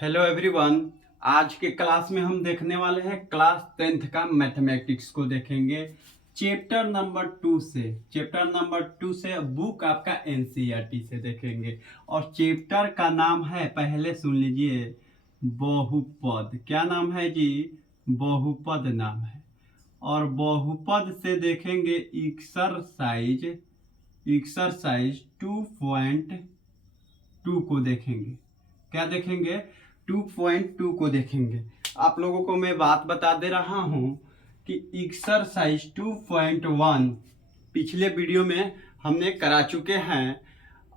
Hello everyone. आज के class में हम देखने वाले हैं क्लास 10th का मैथमेटिक्स को देखेंगे चैप्टर नंबर 2 से बुक आपका एनसीईआरटी से देखेंगे। और चैप्टर का नाम है, पहले सुन लीजिए, बहुपद। क्या नाम है जी? बहुपद नाम है। और बहुपद से देखेंगे एक्सरसाइज 2.2 को देखेंगे। क्या देखेंगे? 2.2 को देखेंगे। आप लोगों को मैं बात बता दे रहा हूं कि एक्सरसाइज 2.1 पिछले वीडियो में हमने करा चुके हैं।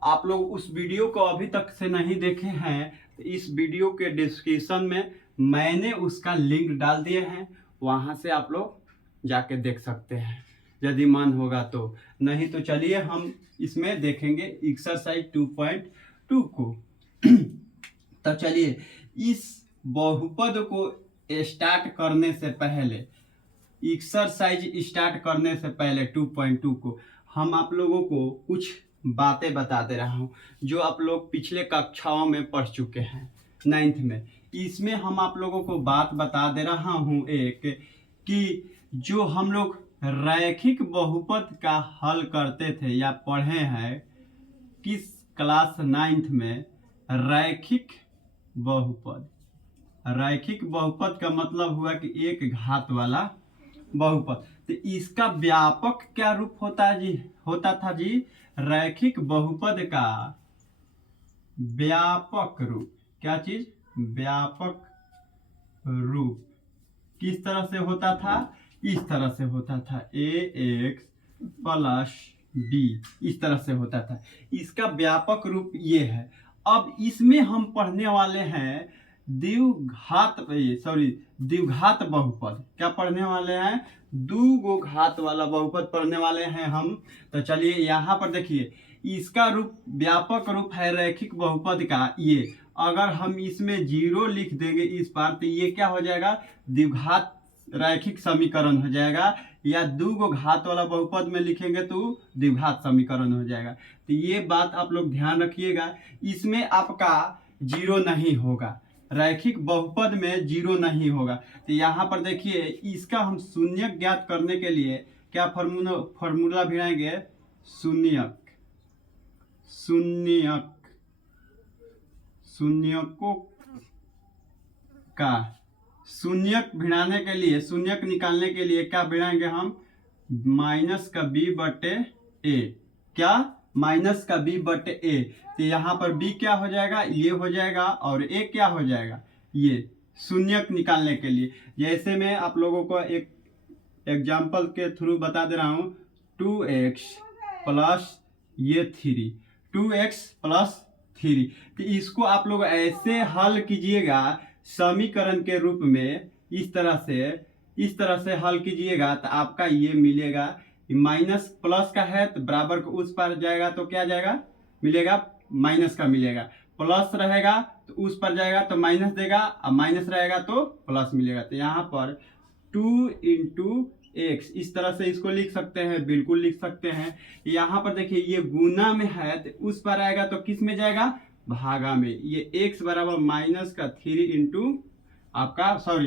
आप लोग उस वीडियो को अभी तक से नहीं देखे हैं तो इस वीडियो के डिस्क्रिप्शन में मैंने उसका लिंक डाल दिए हैं, वहां से आप लोग जाके देख सकते हैं यदि मन होगा तो। नहीं तो चलिए हम इसमें देखेंगे एक्सरसाइज 2.2 को। तो चलिए इस बहुपद को स्टार्ट करने से पहले, एक्सरसाइज स्टार्ट करने से पहले 2.2 को हम आप लोगों को कुछ बातें बता दे रहा हूं जो आप लोग पिछले कक्षाओं में पढ़ चुके हैं 9th में। इसमें हम आप लोगों को बात बता दे रहा हूं एक कि जो हम लोग रैखिक बहुपद का हल करते थे या पढ़े हैं किस क्लास 9th में, रैखिक बहुपद का मतलब हुआ कि एक घात वाला बहुपद। तो इसका व्यापक क्या रूप होता था जी? रैखिक बहुपद का व्यापक रूप। क्या चीज? व्यापक रूप किस तरह से होता था? इस तरह से होता था, ax प्लस b, इस तरह से होता था। इसका व्यापक रूप ये है। अब इसमें हम पढ़ने वाले हैं द्विघात बहुपद। क्या पढ़ने वाले हैं? दो गो घात वाला बहुपद पढ़ने वाले हैं हम। तो चलिए यहाँ पर देखिए, इसका रूप, व्यापक रूप है रैखिक बहुपद का ये। अगर हम इसमें 0 लिख देंगे इस बार तो ये क्या हो जाएगा? द्विघात रैखिक समीकरण हो जाएगा। या दो गो घात वाला बहुपद में लिखेंगे तो द्विघात समीकरण हो जाएगा। तो ये बात आप लोग ध्यान रखिएगा, इसमें आपका 0 नहीं होगा, रैखिक बहुपद में 0 नहीं होगा। तो यहाँ पर देखिए, इसका हम शून्यक ज्ञात करने के लिए क्या फॉर्मूला भिड़ाएंगे? शून्यकों का शून्यक भिड़ाने के लिए, शून्यक निकालने के लिए क्या भिड़ाएंगे हम? माइनस का b बटे a। क्या? माइनस का b बटे a। तो यहाँ पर b क्या हो जाएगा? ये हो जाएगा। और a क्या हो जाएगा? ये। शून्यक निकालने के लिए जैसे मैं आप लोगों को एक एग्जाम्पल के थ्रू बता दे रहा हूँ, 2x प्लस ये 3, 2x प्लस 3। तो इसको आप लोग ऐसे हल कीजिएगा समीकरण के रूप में, इस तरह से हल कीजिएगा तो आपका ये मिलेगा। माइनस प्लस का है तो बराबर को उस पर जाएगा तो क्या जाएगा? मिलेगा माइनस का मिलेगा। प्लस रहेगा तो उस पर जाएगा तो माइनस देगा, और माइनस रहेगा तो प्लस मिलेगा। तो यहाँ पर 2 इंटू एक्स, इस तरह से इसको लिख सकते हैं, बिल्कुल लिख सकते हैं। यहाँ पर देखिए ये गुना में है तो उस पर आएगा तो किस में जाएगा? भागा में। ये x बराबर माइनस का 3 इंटू आपका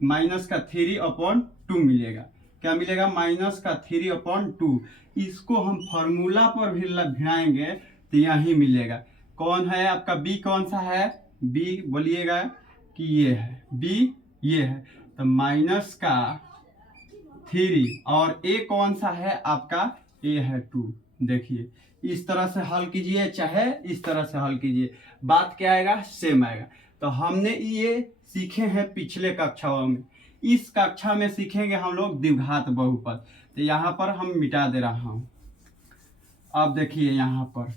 माइनस का 3/2 मिलेगा। क्या मिलेगा? माइनस का 3/2। इसको हम फॉर्मूला पर भी भिड़ाएंगे तो यही मिलेगा। कौन है आपका? b कौन सा है? b बोलिएगा कि ये है, b ये है। तो माइनस का 3 और a कौन सा है आपका? a है 2। देखिए इस तरह से हल कीजिए, चाहे इस तरह से हल कीजिए, बात क्या आएगा? सेम आएगा। तो हमने ये सीखे हैं पिछले कक्षाओं में। इस कक्षा में सीखेंगे हम लोग द्विघात बहुपद। तो यहाँ पर हम मिटा दे रहा हूं। अब देखिए यहाँ पर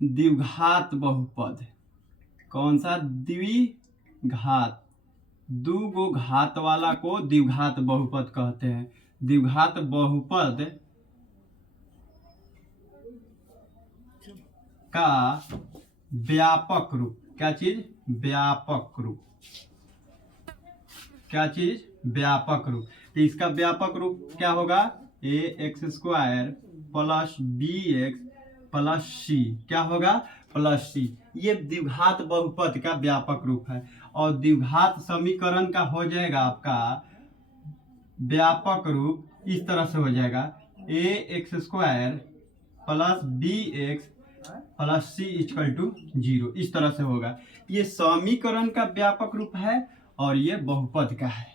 द्विघात बहुपद। कौन सा? द्विघात। दो गो घात वाला को द्विघात बहुपद कहते हैं। द्विघात बहुपद का व्यापक रूप। क्या चीज? व्यापक रूप। क्या चीज? व्यापक रूप। तो इसका व्यापक रूप क्या होगा? ax² प्लस bx प्लस सी, क्या होगा प्लस सी। ये द्विघात बहुपद का व्यापक रूप है और द्विघात समीकरण का हो जाएगा आपका व्यापक रूप इस तरह से हो जाएगा a x square plus b x plus c equal to 0, इस तरह से होगा। ये समीकरण का व्यापक रूप है और ये बहुपद का है।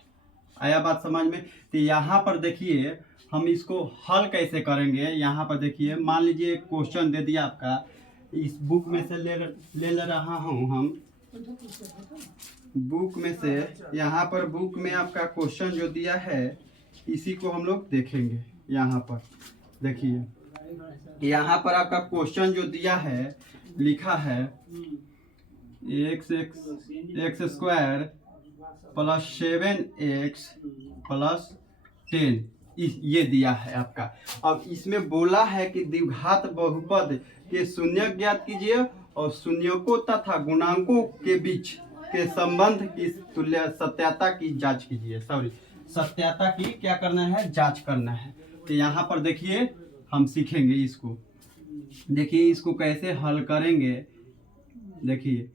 आया बात समझ में? तो यहाँ पर देखिए हम इसको हल कैसे करेंगे। यहाँ पर देखिए मान लीजिए एक क्वेश्चन दे दिया आपका, इस बुक में से ले रहा हूँ हम बुक में से। यहाँ पर बुक में आपका क्वेश्चन जो दिया है इसी को हम लोग देखेंगे। यहाँ पर देखिए, यहाँ पर आपका क्वेश्चन जो दिया है लिखा है x square plus 7x plus 10, ये दिया है आपका। अब इसमें बोला है कि द्विघात बहुपद के शून्यक ज्ञात कीजिए और शून्यकों तथा गुणांकों के बीच के संबंध की तुल्य सत्यता की जांच कीजिए। सत्यता की क्या करना है, जांच करना है। तो यहाँ पर देखिए हम सीखेंगे इसको। देखिए इसको कैसे हल करेंगे। देखिए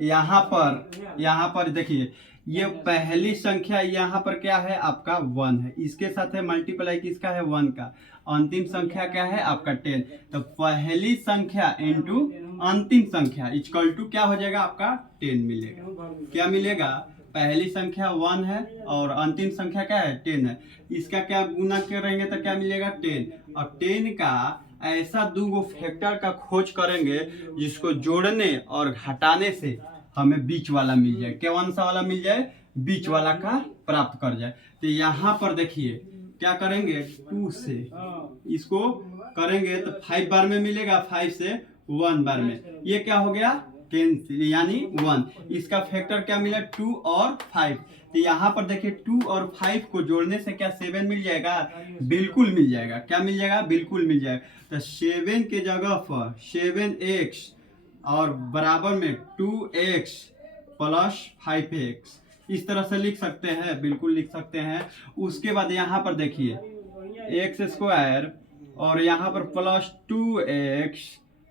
यहाँ पर देखिए ये पहली संख्या यहाँ पर क्या है आपका 1 है, इसके साथ है मल्टीप्लाई किसका है 1 का। अंतिम संख्या क्या है आपका 10। तो पहली संख्या इनटू अंतिम संख्या इक्वल टू क्या हो जाएगा आपका 10 मिलेगा। क्या मिलेगा, पहली संख्या 1 है और अंतिम संख्या क्या है 10 है, इसका क्या गुना करेंगे तो क्या मिलेगा 10। और 10 का ऐसा दो फैक्टर का खोज करेंगे जिसको जोड़ने और घटाने से हमें बीच वाला मिल जाए। कौन सा वाला मिल जाए, बीच वाला का प्राप्त कर जाए। तो यहाँ पर देखिए क्या करेंगे 2 से इसको करेंगे तो 5 बार में मिलेगा, 5 से 1 बार में, ये क्या हो गया 10 यानी 1। इसका फैक्टर क्या मिला 2 और 5। तो यहाँ पर देखिए 2 और 5 को जोड़ने से क्या 7 मिल जाएगा, बिल्कुल मिल जाएगा। क्या मिल जाएगा, बिल्कुल मिल जाएगा। तो 7 के जगह पर 7x और बराबर में 2x प्लस 5x, इस तरह से लिख सकते हैं, बिल्कुल लिख सकते हैं। उसके बाद यहाँ पर देखिए एक्स स्क्वायर और यहाँ पर प्लस 2x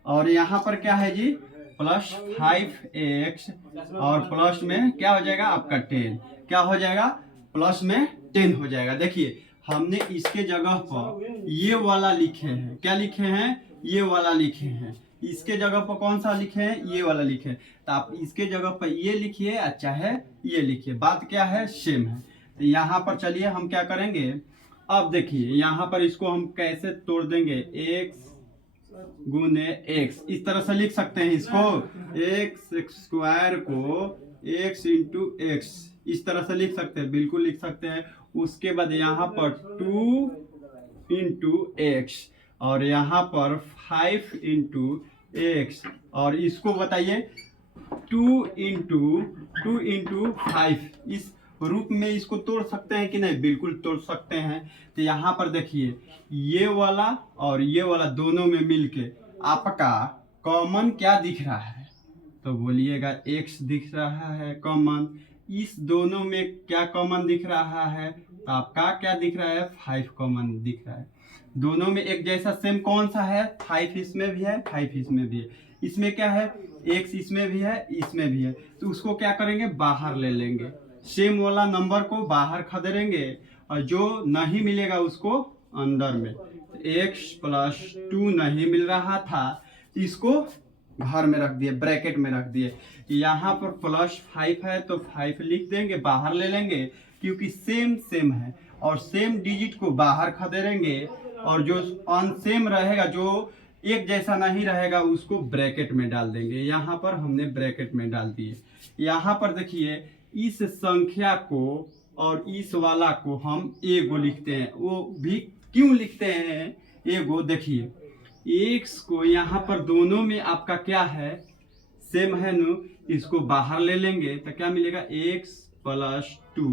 और यहाँ पर क्या है जी प्लस 5x और प्लस में क्या हो जाएगा आपका 10, क्या हो जाएगा प्लस में 10 हो जाएगा। देखिए हमने इसके जगह पर ये वाला लिखे हैं, क्या लिखे हैं, ये वाला लिखे हैं। इसके जगह पर कौन सा लिखे हैं, ये वाला लिखे हैं। तो आप इसके जगह पर ये लिखिए चाहे ये लिखिए, बात क्या है सेम है। तो यहाँ पर चलिए हम क्या करेंगे, अब देखिए यहाँ पर इसको हम कैसे तोड़ देंगे, x गुने x, इस तरह से लिख सकते हैं इसको। x स्क्वायर को x इंटू एक्स, इस तरह से लिख सकते हैं, बिल्कुल लिख सकते हैं। उसके बाद यहाँ पर 2 इंटू एक्स और यहाँ पर 5 इंटू एक्स और इसको बताइए 2 इंटू 5, इस रूप में इसको तोड़ सकते हैं कि नहीं, बिल्कुल तोड़ सकते हैं। तो यहाँ पर देखिए ये वाला और ये वाला दोनों में मिलके आपका कॉमन क्या दिख रहा है, तो बोलिएगा x दिख रहा है कॉमन। इस दोनों में क्या कॉमन दिख रहा है, तो आपका क्या दिख रहा है 5 कॉमन दिख रहा है। दोनों में एक जैसा सेम कौन सा है, 5 इसमें भी है 5 इसमें भी है। इसमें क्या है x इसमें भी है इसमें भी है, तो उसको क्या करेंगे बाहर ले लेंगे, सेम वाला नंबर को बाहर खदेड़ेंगे और जो नहीं मिलेगा उसको अंदर में। x प्लस 2 नहीं मिल रहा था तो इसको घर में रख दिए, ब्रैकेट में रख दिए। यहाँ पर प्लस 5 है तो 5 लिख देंगे, बाहर ले लेंगे क्योंकि सेम है और सेम डिजिट को बाहर खदेड़ेंगे और जो अनसेम रहेगा, जो एक जैसा नहीं रहेगा, उसको ब्रैकेट में डाल देंगे। यहाँ पर हमने ब्रैकेट में डाल दिए। यहाँ पर देखिए इस संख्या को और इस वाला को हम एगो लिखते हैं। वो भी क्यों लिखते हैं एगो, देखिए x को यहाँ पर दोनों में आपका क्या है सेम है नु, इसको बाहर ले लेंगे तो क्या मिलेगा x प्लस 2,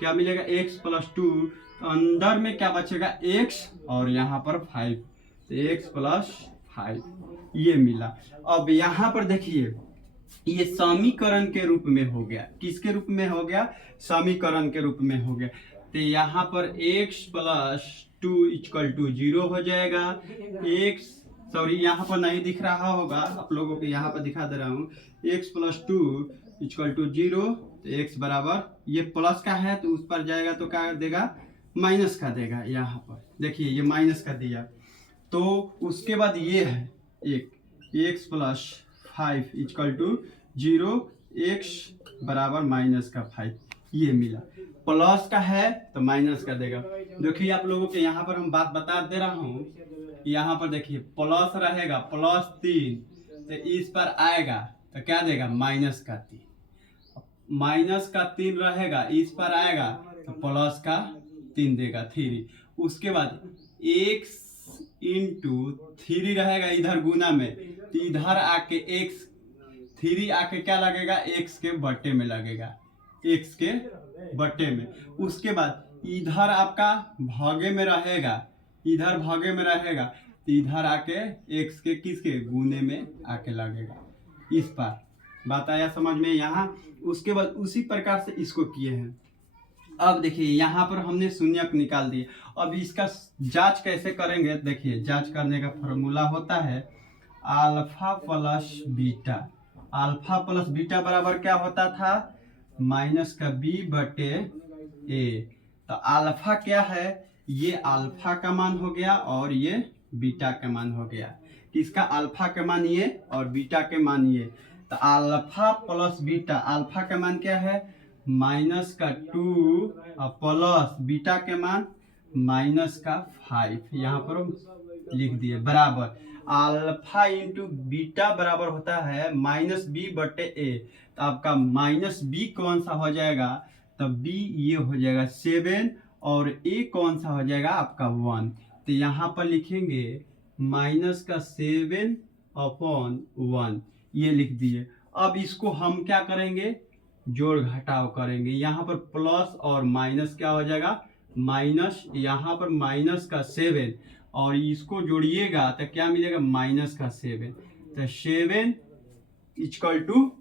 क्या मिलेगा x प्लस 2, अंदर में क्या बचेगा x और यहाँ पर 5, तो x प्लस 5 ये मिला। अब यहाँ पर देखिए ये समीकरण के रूप में हो गया, किसके रूप में हो गया, समीकरण के रूप में हो गया। तो यहाँ पर x प्लस 2 इक्वल टू 0 हो जाएगा। x सॉरी यहाँ पर नहीं दिख रहा होगा आप लोगों को, यहाँ पर दिखा दे रहा हूँ। x प्लस 2 इक्वल टू 0, तो x बराबर ये प्लस का है तो उस पर जाएगा तो क्या देगा, माइनस का देगा। यहाँ पर देखिए ये माइनस का दिया, तो उसके बाद ये है एक x plus 5 equal to 0, x बराबर माइनस का 5, ये मिला। प्लस का है तो माइनस का देगा। देखिए आप लोगों के यहाँ पर हम बात बता दे रहा हूँ, यहाँ पर देखिए प्लस रहेगा +3, तो इस पर आएगा तो क्या देगा, माइनस का 3। माइनस का 3 रहेगा, इस पर आएगा तो प्लस का 3 देगा 3। उसके बाद x इंटू 3 रहेगा इधर गुना में, तो इधर आके x 3 आके क्या लगेगा, x के बट्टे में लगेगा, x के बट्टे में। उसके बाद इधर आपका भागे में रहेगा, इधर भागे में रहेगा, तो इधर आके x के किसके गुने में आके लगेगा। इस पर बात आया समझ में यहाँ। उसके बाद उसी प्रकार से इसको किए हैं। अब देखिए यहाँ पर हमने शून्यक निकाल दिए। अब इसका जांच कैसे करेंगे, देखिए जांच करने का फॉर्मूला होता है alpha plus beta. Alpha plus beta बराबर क्या होता था, माइनस का b बटे a। तो अल्फा क्या है, ये अल्फा का मान हो गया और ये बीटा का मान हो गया। किसका, अल्फा का मान ये और बीटा के मान ये। तो अल्फा प्लस बीटा, अल्फा का मान क्या है, माइनस का 2 प्लस बीटा के मान माइनस का 5, यहाँ पर हम लिख दिए बराबर। अल्फा इंटू बीटा बराबर होता है माइनस b बटे a। तो आपका माइनस b कौन सा हो जाएगा, तो b ये हो जाएगा 7 और a कौन सा हो जाएगा आपका 1। तो यहाँ पर लिखेंगे माइनस का 7/1, ये लिख दिए। अब इसको हम क्या करेंगे, जोड़ घटाव करेंगे। यहाँ पर प्लस और माइनस क्या हो जाएगा, माइनस, यहाँ पर माइनस का 7 और इसको जोड़िएगा तो क्या मिलेगा, माइनस का 7। तो 7 इक्वल टू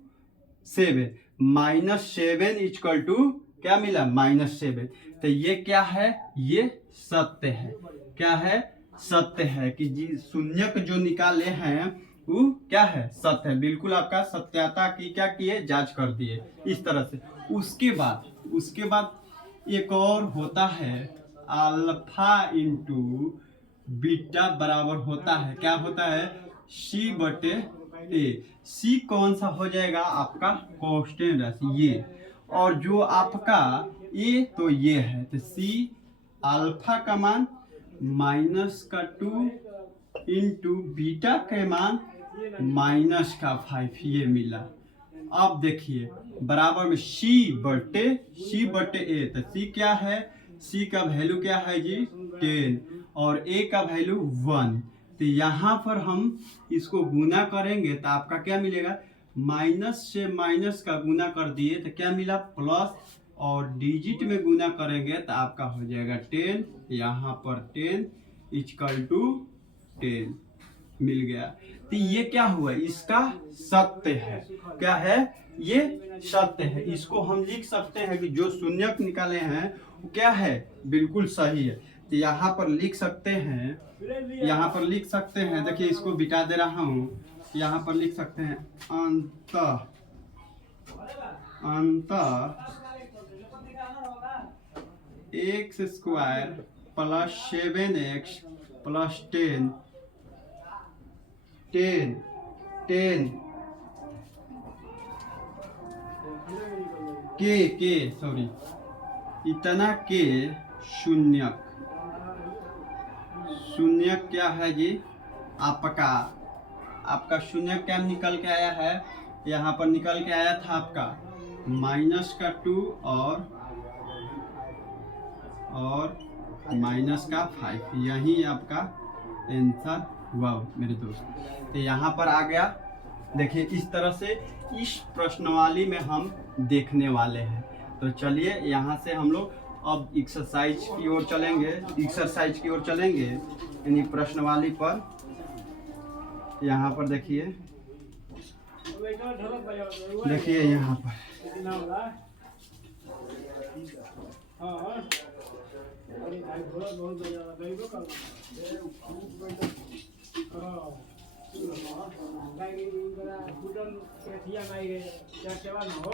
7, -7 इक्वल टू क्या मिला, -7। तो ये क्या है, ये सत्य है। क्या है, सत्य है कि जी शून्यक जो निकाले हैं वो क्या है, सत्य है। बिल्कुल आपका सत्यता की क्या किए, जांच कर दिए इस तरह से। उसके बाद एक और होता है अल्फा इंटू बीटा बराबर होता है, क्या होता है, c बटे a। c कौन सा हो जाएगा आपका, कांस्टेंट राशि ये, और जो आपका a तो ये है। तो c अल्फा का मान माइनस का 2 इंटू बीटा के मान माइनस का 5, ये मिला। अब देखिए बराबर में c बटे a। तो c क्या है, c का वैल्यू क्या है जी 10 और a का वैल्यू 1। तो यहाँ पर हम इसको गुना करेंगे तो आपका क्या मिलेगा, माइनस से माइनस का गुना कर दिए तो क्या मिला, प्लस, और डिजिट में गुना करेंगे तो आपका हो जाएगा 10। यहाँ पर 10 इक्वल टू 10 मिल गया। तो ये क्या हुआ, इसका सत्य है। क्या है, ये सत्य है। इसको हम लिख सकते हैं कि जो शून्यक निकाले हैं वो क्या है, बिल्कुल सही है। तो यहाँ पर लिख सकते हैं, देखिए इसको बिटा दे रहा हूँ। यहाँ पर लिख सकते हैं अंतः x square plus 7x plus 10 के सॉरी इतना के शून्यक क्या है जी, आपका शून्यक क्या निकल के आया है, यहाँ पर निकल के आया था आपका माइनस का 2 और माइनस का 5। यही आपका आंसर हुआ मेरे दोस्त। तो यहाँ पर आ गया। देखिए इस तरह से इस प्रश्नवाली में हम देखने वाले हैं। तो चलिए यहाँ से हम लोग अब एक्सरसाइज की ओर चलेंगे, यानी प्रश्नवाली पर। यहाँ पर देखिए यहाँ पर हाँ